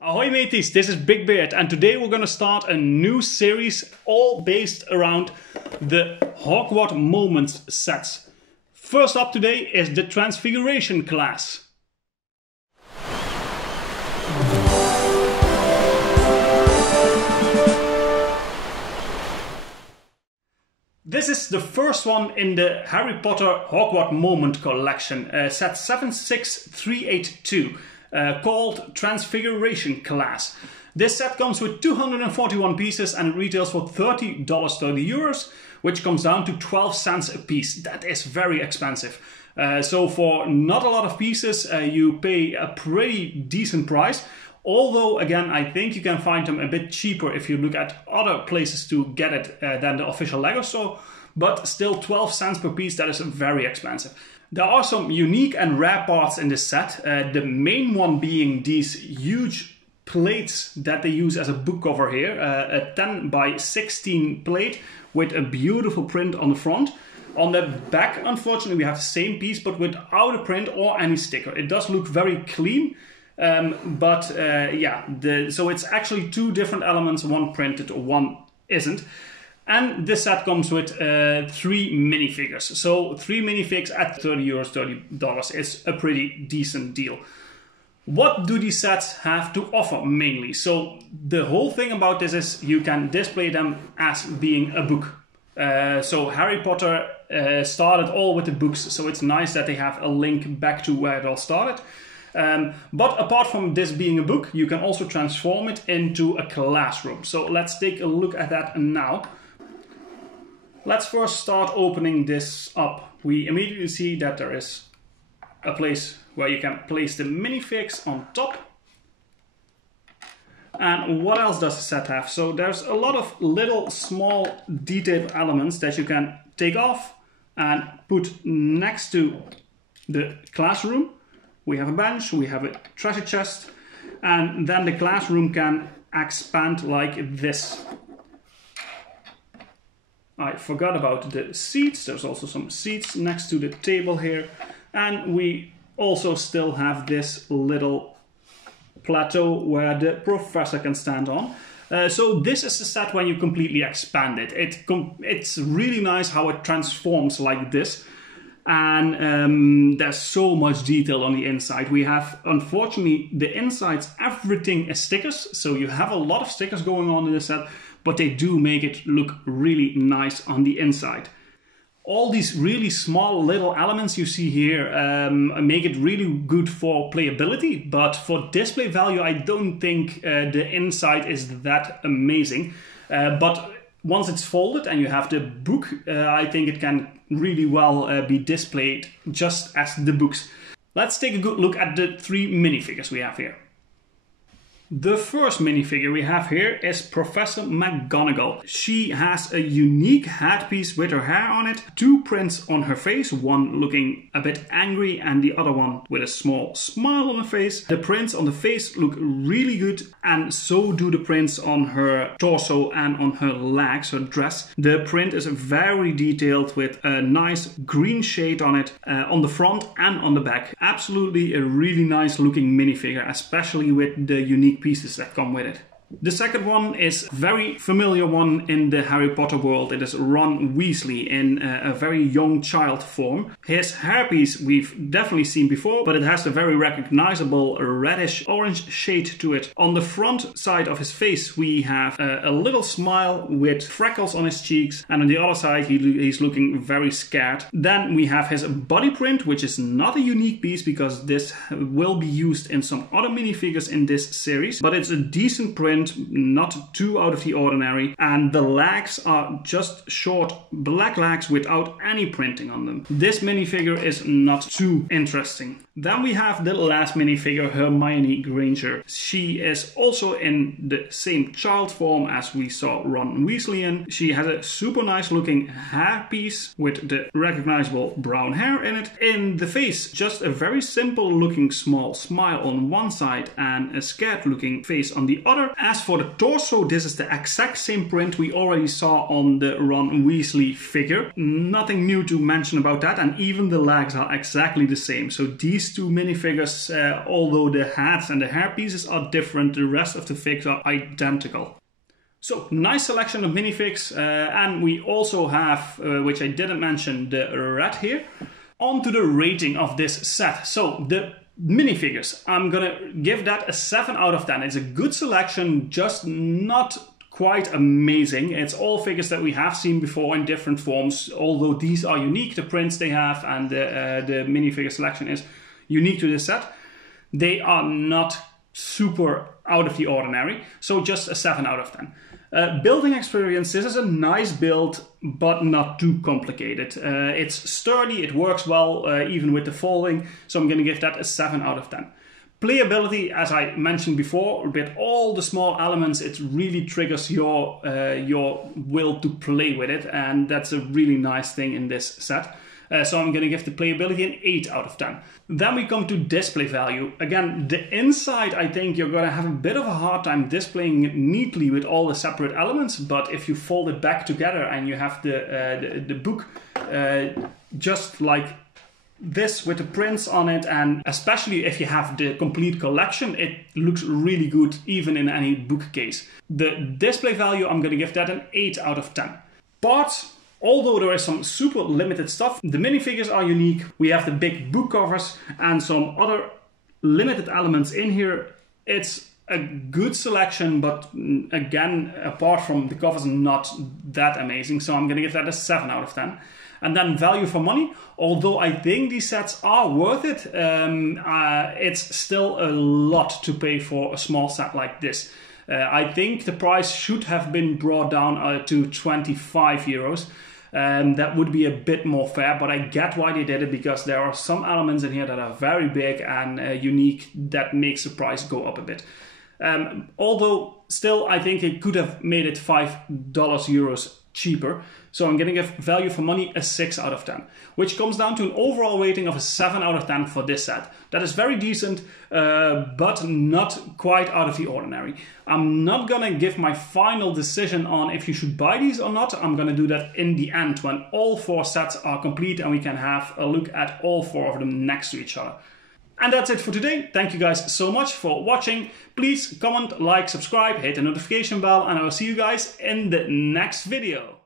Ahoy mateys, this is BrickBeard and today we're going to start a new series all based around the Hogwarts Moments sets. First up today is the Transfiguration Class. This is the first one in the Harry Potter Hogwarts Moment collection, set 76382. Called Transfiguration Class. This set comes with 241 pieces and it retails for $30 to the euros, which comes down to 12 cents a piece. That is very expensive. So for not a lot of pieces, you pay a pretty decent price. Although, again, I think you can find them a bit cheaper if you look at other places to get it than the official LEGO store. But still 12 cents per piece, that is very expensive. There are some unique and rare parts in this set. The main one being these huge plates that they use as a book cover here. A 10 by 16 plate with a beautiful print on the front. On the back, unfortunately, we have the same piece but without a print or any sticker. It does look very clean. So it's actually two different elements, one printed, one isn't. And this set comes with 3 minifigures. So 3 minifigs at €30, $30 is a pretty decent deal. What do these sets have to offer mainly? So the whole thing about this is you can display them as being a book. So Harry Potter started all with the books, so it's nice that they have a link back to where it all started. But apart from this being a book, you can also transform it into a classroom. So let's take a look at that now. Let's first start opening this up. We immediately see that there is a place where you can place the minifigs on top. And what else does the set have? So there's a lot of little small detailed elements that you can take off and put next to the classroom. We have a bench, we have a treasure chest, and then the classroom can expand like this. I forgot about the seats. There's also some seats next to the table here. And we also still have this little plateau where the professor can stand on. So this is the set when you completely expand it. It's really nice how it transforms like this. And there's so much detail on the inside. We have, unfortunately, the insides, everything is stickers. So you have a lot of stickers going on in this set, but they do make it look really nice on the inside. All these really small little elements you see here make it really good for playability, but for display value, I don't think the inside is that amazing. But once it's folded and you have the book, I think it can really well be displayed just as the books. Let's take a good look at the 3 minifigures we have here. The first minifigure we have here is Professor McGonagall. She has a unique headpiece with her hair on it, 2 prints on her face, one looking a bit angry and the other one with a small smile on her face. The prints on the face look really good, and so do the prints on her torso and on her legs, her dress. The print is very detailed with a nice green shade on it, on the front and on the back. Absolutely a really nice looking minifigure, especially with the unique pieces that come with it. The second one is a very familiar one in the Harry Potter world. It is Ron Weasley in a very young child form. His hairpiece we've definitely seen before, but it has a very recognizable reddish orange shade to it. On the front side of his face we have a little smile with freckles on his cheeks, and on the other side he's looking very scared. Then we have his body print, which is not a unique piece because this will be used in some other minifigures in this series, but it's a decent print, not too out of the ordinary, and the legs are just short black legs without any printing on them. This minifigure is not too interesting. Then we have the last minifigure, Hermione Granger. She is also in the same child form as we saw Ron Weasley in. She has a super nice looking hairpiece with the recognizable brown hair in it. In the face, just a very simple looking small smile on one side and a scared looking face on the other. As for the torso, this is the exact same print we already saw on the Ron Weasley figure. Nothing new to mention about that, and even the legs are exactly the same. So these these two minifigures, although the hats and the hair pieces are different, the rest of the figs are identical. So, nice selection of minifigs, and we also have, which I didn't mention, the red here. On to the rating of this set. So, the minifigures, I'm gonna give that a 7 out of 10. It's a good selection, just not quite amazing. It's all figures that we have seen before in different forms, although these are unique, the prints they have and the minifigure selection is unique to this set. They are not super out of the ordinary, so just a 7 out of 10. Building experience, this is a nice build, but not too complicated. It's sturdy, it works well, even with the folding, so I'm going to give that a 7 out of 10. Playability, as I mentioned before, with all the small elements, it really triggers your will to play with it, and that's a really nice thing in this set. So I'm going to give the playability an 8 out of 10. Then we come to display value. Again, the inside, I think you're going to have a bit of a hard time displaying it neatly with all the separate elements, but if you fold it back together and you have the book just like this with the prints on it, and especially if you have the complete collection, it looks really good even in any bookcase. The display value, I'm going to give that an 8 out of 10. Parts, although there is some super limited stuff, the minifigures are unique. We have the big book covers and some other limited elements in here. It's a good selection, but again, apart from the covers, not that amazing. So I'm going to give that a 7 out of 10. And then value for money, although I think these sets are worth it, it's still a lot to pay for a small set like this. I think the price should have been brought down to 25 euros. That would be a bit more fair, but I get why they did it, because there are some elements in here that are very big and unique that makes the price go up a bit. Although still, I think it could have made it €5 cheaper. So I'm going to give value for money a 6 out of 10, which comes down to an overall rating of a 7 out of 10 for this set. That is very decent, but not quite out of the ordinary. I'm not going to give my final decision on if you should buy these or not. I'm going to do that in the end when all 4 sets are complete and we can have a look at all 4 of them next to each other. And that's it for today. Thank you guys so much for watching. Please comment, like, subscribe, hit the notification bell, and I will see you guys in the next video.